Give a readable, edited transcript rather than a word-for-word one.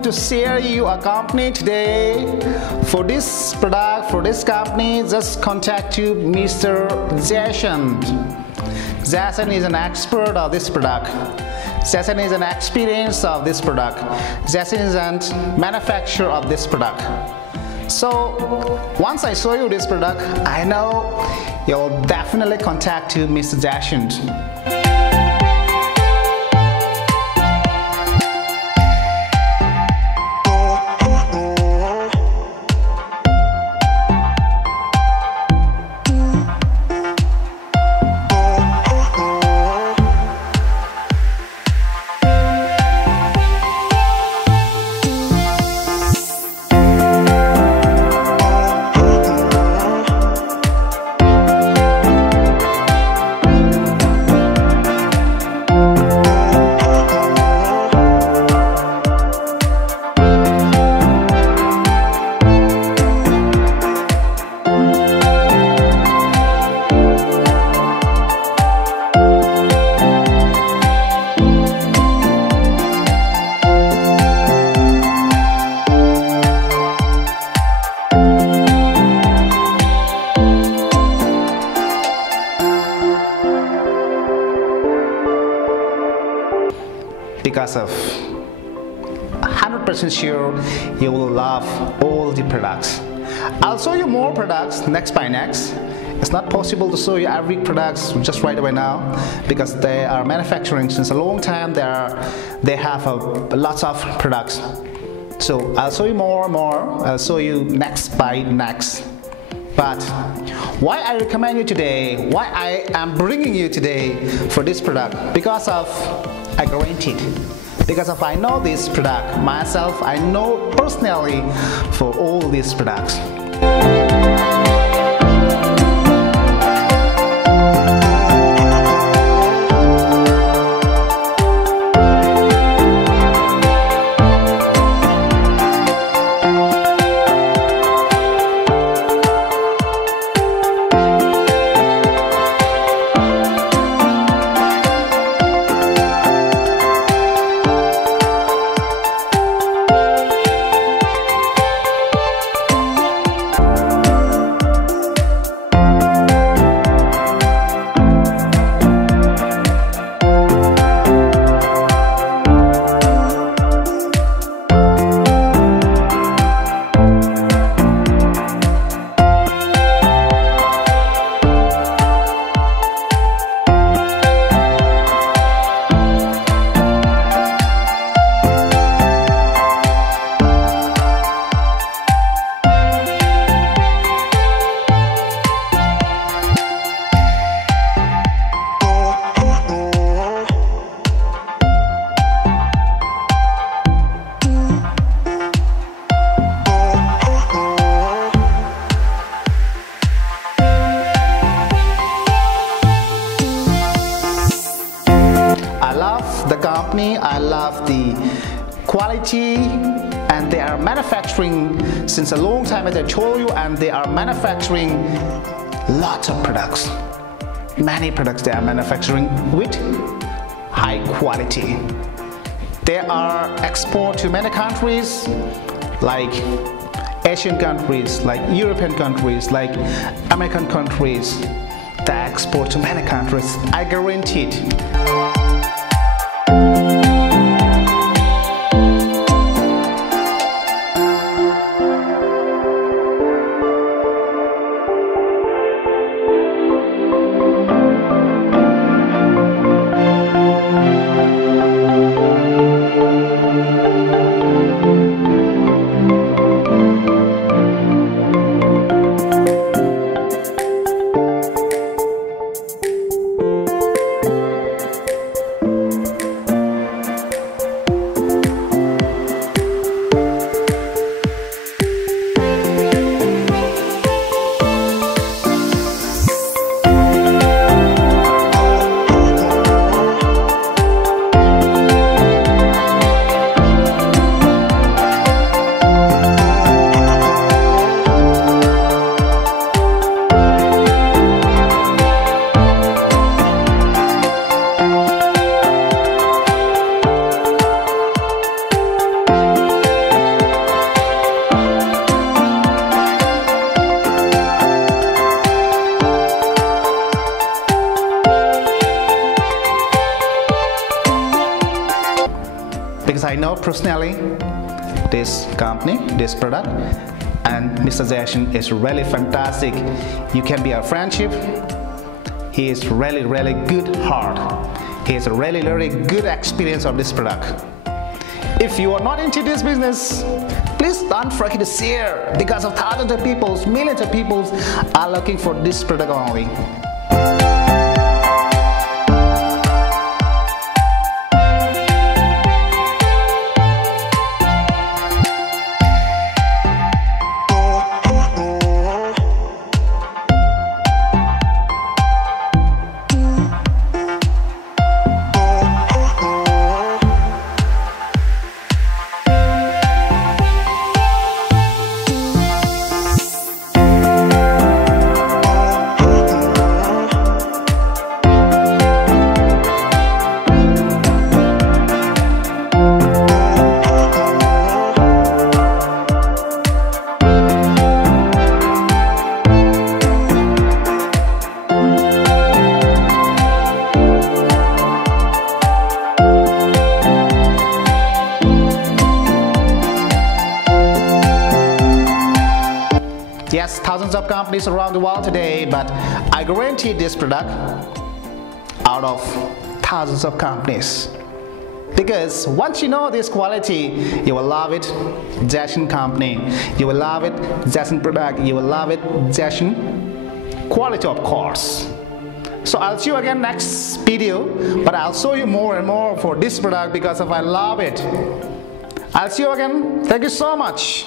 want to share you a company today. For this product, for this company, just contact you Mr. Jason. Jason is an expert of this product. Jason is an experience of this product. Jason is a manufacturer of this product. So once I show you this product, I know you'll definitely contact you Mr. Jason. Because of 100% sure you will love all the products. I'll show you more products next by next. It's not possible to show you every product just right away now because they are manufacturing since a long time. They have lots of products. So I'll show you more and more. I'll show you next by next. But why I recommend you today, why I am bringing you today for this product, because of I guarantee it. Because of I know this product myself, I know personally for all these products. I love the quality, and they are manufacturing since a long time, as I told you, and they are manufacturing lots of products. Many products they are manufacturing with high quality. They are export to many countries like Asian countries, like European countries, like American countries. They export to many countries. I guarantee it. personally this company, this product, and Mr. Jason is really fantastic. You can be a friendship. He is really good heart. He has a really good experience of this product. If you are not into this business, please don't forget to share, because of thousands of people, millions of people are looking for this product only. Yes, thousands of companies around the world today, but I guarantee this product out of thousands of companies. Because once you know this quality, you will love it, Jason company. You will love it, Jason product. You will love it, Jason quality, of course. So I'll see you again next video, but I'll show you more and more for this product because I love it. I'll see you again. Thank you so much.